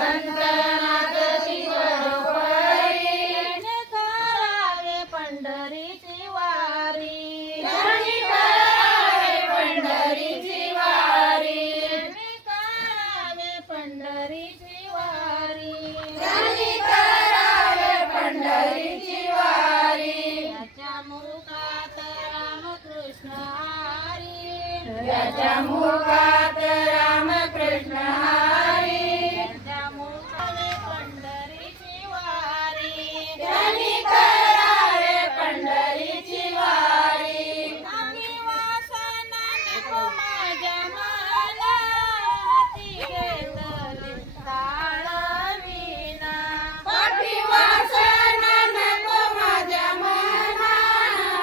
संतनाथची बरोबरी करावे पंढरीची वारी करावे पंढरीची वारी करावे पंढरीची वारी करावे पंढरीची वारी याच्या मुखात रामकृष्ण हरी याच्या मुखात रामकृष्ण हरी याच्या मुखाने पंढरीची वारी त्यांनी करावे पंढरीची वारी पापी वासना नको माझ्या मना हाती घेतले ताळविना पापी वासना नको माझ्या मना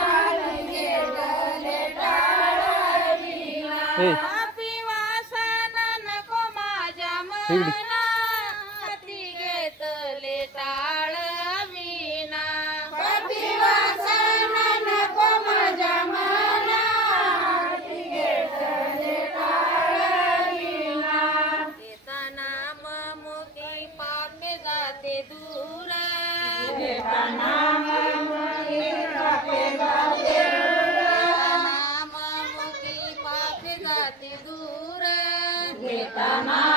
हाती घेतले ताळविना पापी वासना नको माझ्या मना हाती घेतले ताळविना पापी वासना नको माझ्या मना हाती घेतले ताळविना घेता नाम मुक्ती पापे जाते दूर घेता नाम मुक्ती पापे जाते नाम मुक्ती पापे जाते दूर घेता नाम